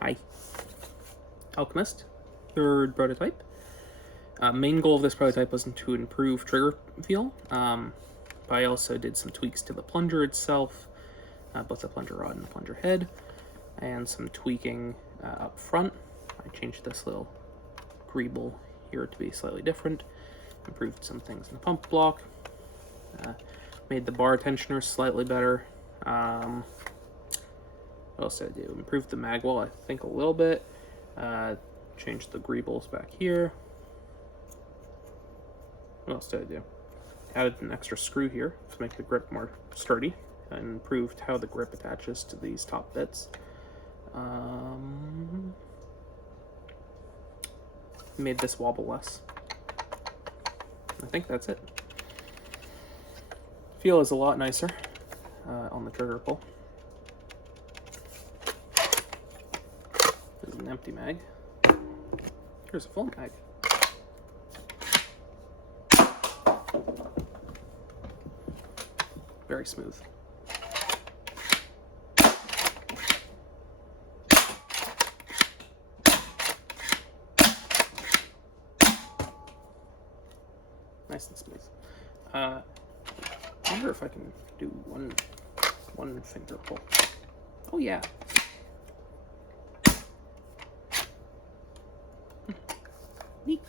Hi. Alchemist, third prototype. Main goal of this prototype was to improve trigger feel, but I also did some tweaks to the plunger itself, both the plunger rod and the plunger head, and some tweaking up front. I changed this little greeble here to be slightly different, improved some things in the pump block, made the bar tensioner slightly better. What else did I do? Improved the magwell, I think, a little bit. Changed the greebles back here. What else did I do? Added an extra screw here to make the grip more sturdy, and improved how the grip attaches to these top bits. Made this wobble less. I think that's it. Feel is a lot nicer on the trigger pull. There's an empty mag. Here's a full mag. Very smooth. Nice and smooth. I wonder if I can do one finger pull. Oh yeah. Neat.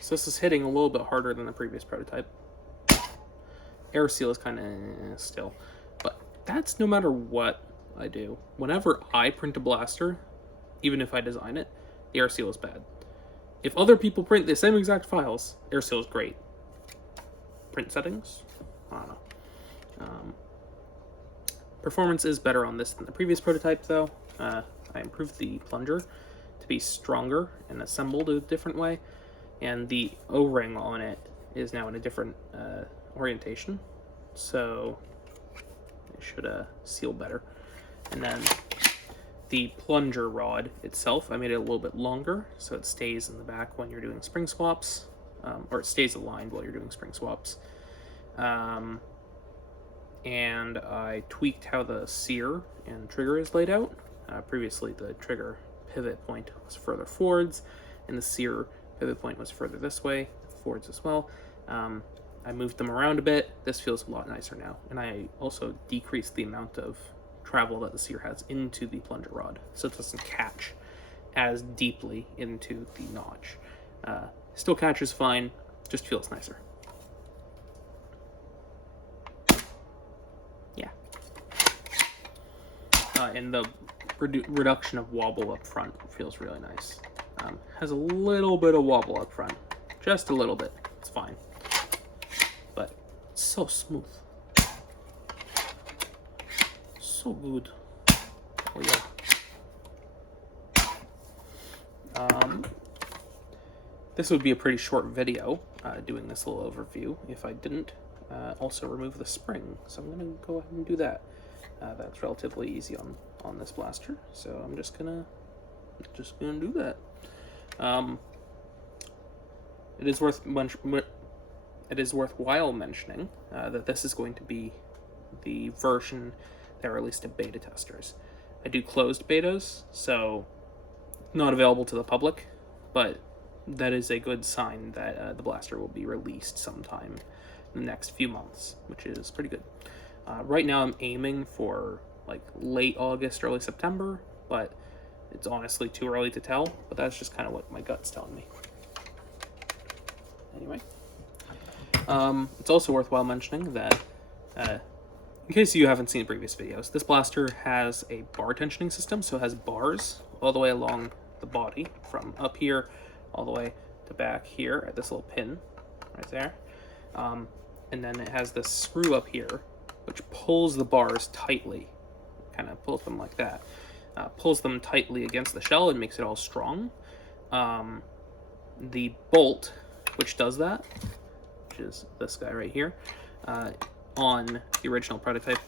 So this is hitting a little bit harder than the previous prototype. Air seal is kind of still, but that's no matter what I do. Whenever I print a blaster, even if I design it, the air seal is bad. If other people print the same exact files, air seal is great. Print settings? I don't know. Performance is better on this than the previous prototype, though. I improved the plunger to be stronger and assembled a different way, and the O-ring on it is now in a different orientation, so it should seal better. And then the plunger rod itself, I made it a little bit longer, so it stays in the back when you're doing spring swaps, or it stays aligned while you're doing spring swaps. And I tweaked how the sear and trigger is laid out. Previously, the trigger pivot point was further forwards, and the sear pivot point was further this way, forwards as well. I moved them around a bit. This feels a lot nicer now. And I also decreased the amount of travel that the sear has into the plunger rod, so it doesn't catch as deeply into the notch. Still catches fine, just feels nicer. Yeah. And the reduction of wobble up front feels really nice. Has a little bit of wobble up front, just a little bit. It's fine, but it's so smooth, so good. Oh yeah. This would be a pretty short video doing this little overview if I didn't also remove the spring. So I'm gonna go ahead and do that. That's relatively easy on this blaster, so I'm just gonna do that. It is worthwhile mentioning that this is going to be the version that released to beta testers. I do closed betas, so not available to the public, but that is a good sign that the blaster will be released sometime in the next few months, which is pretty good. Right now I'm aiming for like late August, early September, but it's honestly too early to tell, but that's just kind of what my gut's telling me. Anyway, it's also worthwhile mentioning that, in case you haven't seen previous videos, this blaster has a bar tensioning system, so it has bars all the way along the body, from up here all the way to back here at this little pin right there. And then it has this screw up here, which pulls the bars tightly, kind of pulls them like that. Pulls them tightly against the shell and makes it all strong. The bolt, which does that, which is this guy right here, on the original prototype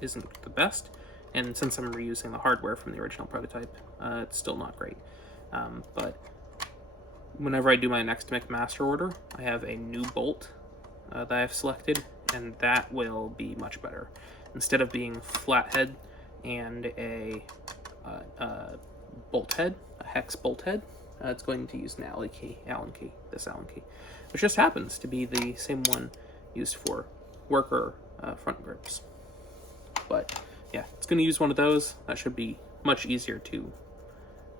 isn't the best, and since I'm reusing the hardware from the original prototype, it's still not great. But whenever I do my next McMaster order, I have a new bolt that I've selected, and that will be much better. Instead of being flathead and a bolt head, a hex bolt head, it's going to use an Allen key, this Allen key, which just happens to be the same one used for worker front grips. But yeah, it's going to use one of those. That should be much easier to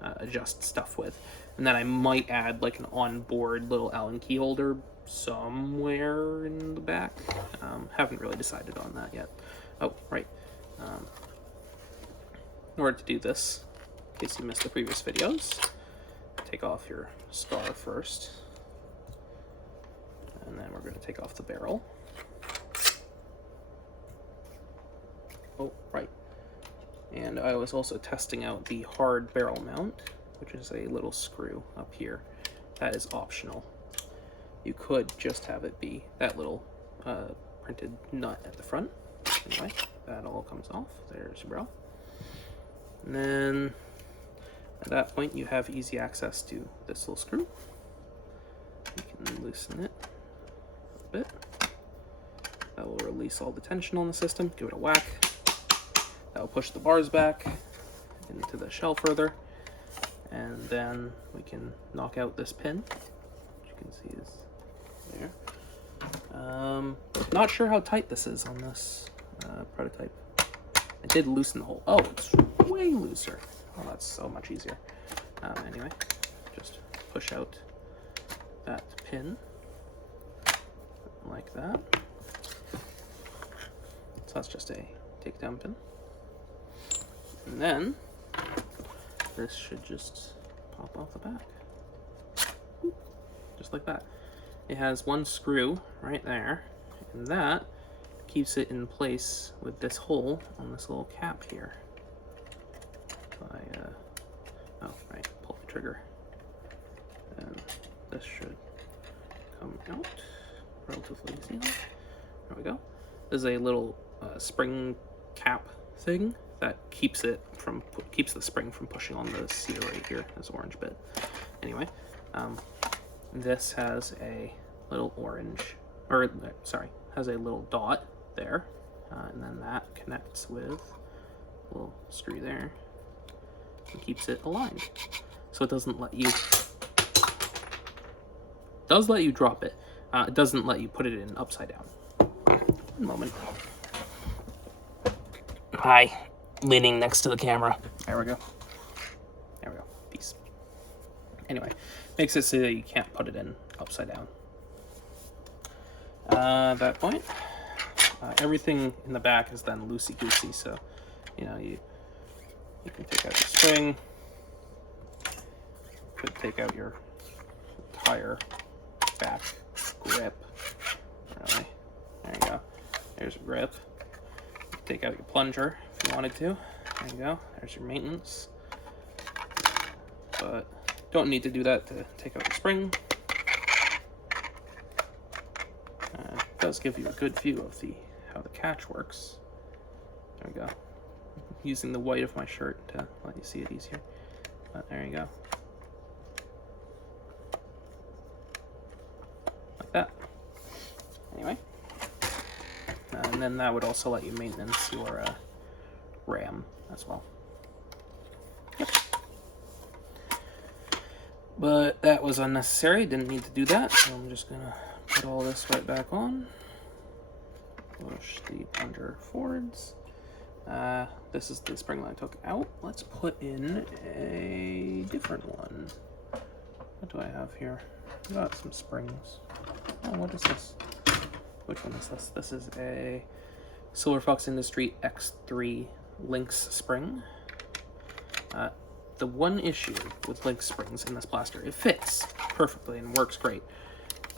adjust stuff with. And then I might add like an onboard little Allen key holder somewhere in the back. Haven't really decided on that yet. Oh, right. In order to do this, in case you missed the previous videos, take off your star first. And then we're going to take off the barrel. Oh, right. And I was also testing out the hard barrel mount, which is a little screw up here. That is optional. You could just have it be that little printed nut at the front. Anyway, that all comes off. There's your barrel. And then at that point you have easy access to this little screw. You can loosen it a bit. That will release all the tension on the system. Give it a whack. That will push the bars back into the shell further. And then we can knock out this pin, which you can see is there. Not sure how tight this is on this prototype. I did loosen the hole. Oh, it's way looser. Oh, that's so much easier. Anyway, just push out that pin like that. So that's just a takedown pin. And then this should just pop off the back. Just like that. It has one screw right there, and that keeps it in place with this hole on this little cap here. Oh, right, pull the trigger. And this should come out relatively easily. There we go. There's a little spring cap thing that keeps the spring from pushing on the sear right here, this orange bit. Anyway, this has a little has a little dot there, and then that connects with a little screw there and keeps it aligned. So it doesn't let you, drop it. It doesn't let you put it in upside down. One moment. Hi, leaning next to the camera. There we go. There we go. Peace. Anyway, makes it so that you can't put it in upside down. At that point, everything in the back is then loosey-goosey, so you know you can take out the spring, could take out your entire back grip. Really, there you go. There's a grip. You can take out your plunger if you wanted to. There you go. There's your maintenance. But don't need to do that to take out the spring. It does give you a good view of how the catch works. There we go. Using the white of my shirt to let you see it easier. But there you go. Like that. Anyway. And then that would also let you maintenance your RAM as well. Yep. But that was unnecessary. Didn't need to do that. So I'm just gonna put all this right back on. Push the plunger forwards. This is the spring that I took out. Let's put in a different one. What do I have here? I got some springs. Oh, what is this? Which one is this? This is a Silver Fox Industry X3 Lynx spring. The one issue with Lynx springs in this plaster, it fits perfectly and works great.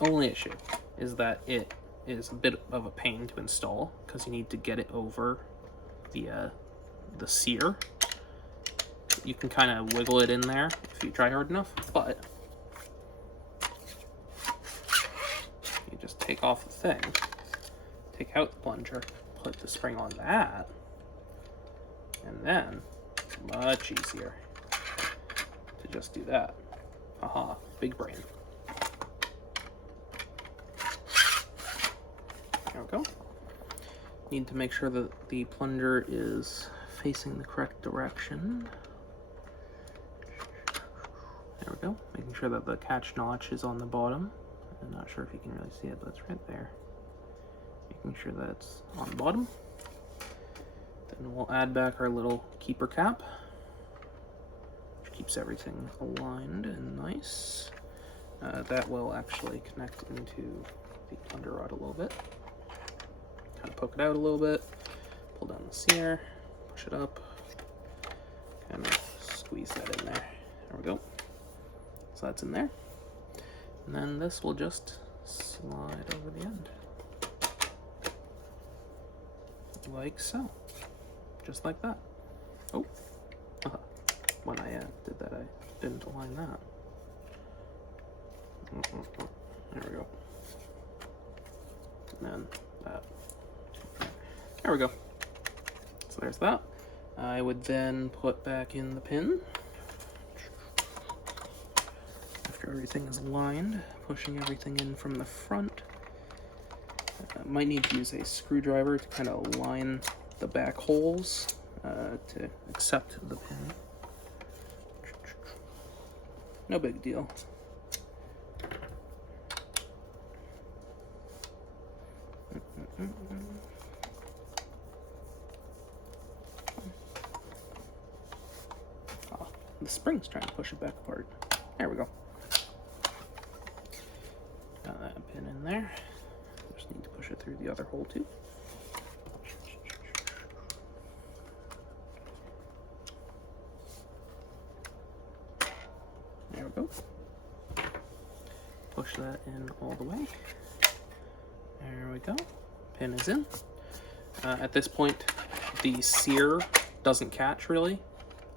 Only issue is that it is a bit of a pain to install because you need to get it over the sear. You can kind of wiggle it in there if you try hard enough, but you just take off the thing, take out the plunger, put the spring on that, and then it's much easier to just do that. Haha, big brain. There we go. Need to make sure that the plunger is facing the correct direction. There we go. Making sure that the catch notch is on the bottom. I'm not sure if you can really see it, but it's right there. Making sure that it's on the bottom. Then we'll add back our little keeper cap, which keeps everything aligned and nice. That will actually connect into the plunger rod a little bit. Kind of poke it out a little bit, pull down the sear, push it up, kind of squeeze that in there. There we go. So that's in there. And then this will just slide over the end. Like so. Just like that. Oh, when I did that, I didn't align that. There we go. And then that. There we go. So there's that. I would then put back in the pin. After everything is aligned, pushing everything in from the front. Might need to use a screwdriver to kind of align the back holes to accept the pin. No big deal. Oh, the spring's trying to push it back apart. There we go. Got that pin in there. Just need to push it through the other hole too. There we go. Push that in all the way. There we go. Pin is in. At this point, the sear doesn't catch really.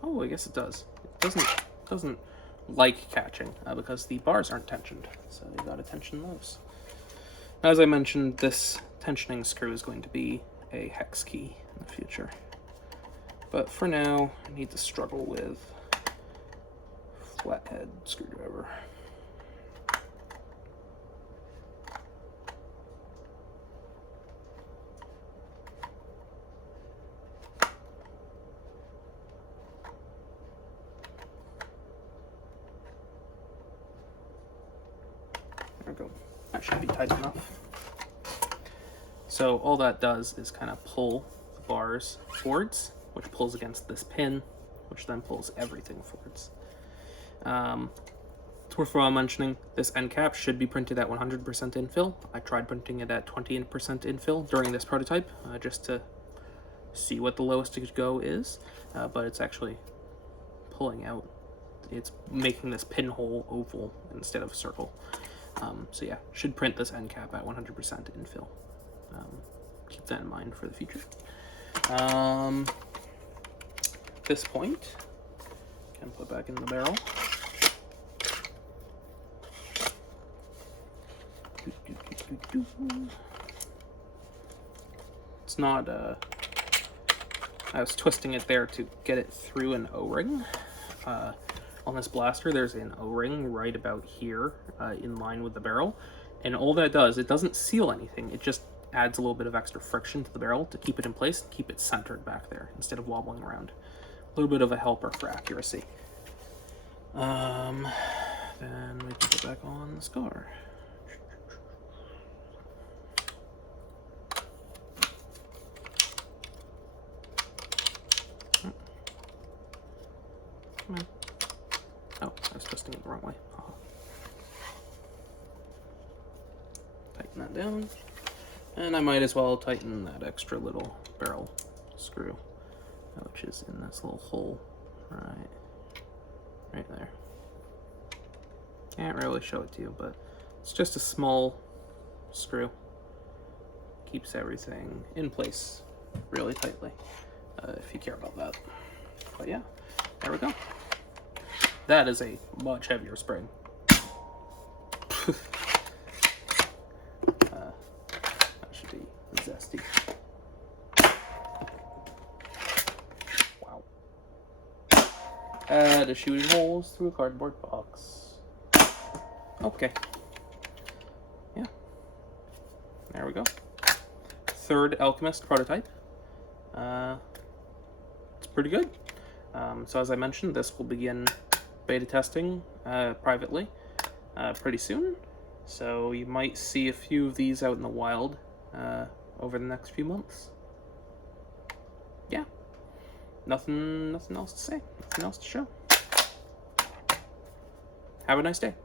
Oh, I guess it does. It doesn't like catching because the bars aren't tensioned, so you gotta tension those. As I mentioned, this tensioning screw is going to be a hex key in the future. But for now, I need to struggle with flathead screwdriver. There we go. That should be tight enough. So all that does is kind of pull the bars forwards, which pulls against this pin, which then pulls everything forwards. It's worthwhile mentioning this end cap should be printed at 100% infill. I tried printing it at 20% infill during this prototype, just to see what the lowest it could go is, but it's actually pulling out. It's making this pinhole oval instead of a circle. So yeah, should print this end cap at 100% infill. Keep that in mind for the future. At this point, can put back in the barrel. It's not, I was twisting it there to get it through an O-ring. On this blaster, there's an O-ring right about here, in line with the barrel. And all that does, it doesn't seal anything. It just adds a little bit of extra friction to the barrel to keep it in place, keep it centered back there instead of wobbling around. A little bit of a helper for accuracy. Then we can put back on the scar. Come on. Oh, I was twisting it the wrong way. Tighten that down. And I might as well tighten that extra little barrel screw, which is in this little hole right there. Can't really show it to you, but it's just a small screw. Keeps everything in place really tightly, if you care about that. But yeah, there we go. That is a much heavier spring. That should be zesty. Wow. Add a shooting holes through a cardboard box. Okay. Yeah. There we go. Third Alchemist prototype. It's pretty good. So as I mentioned, this will begin beta testing privately pretty soon. So you might see a few of these out in the wild over the next few months. Yeah. Nothing else to say. Nothing else to show. Have a nice day.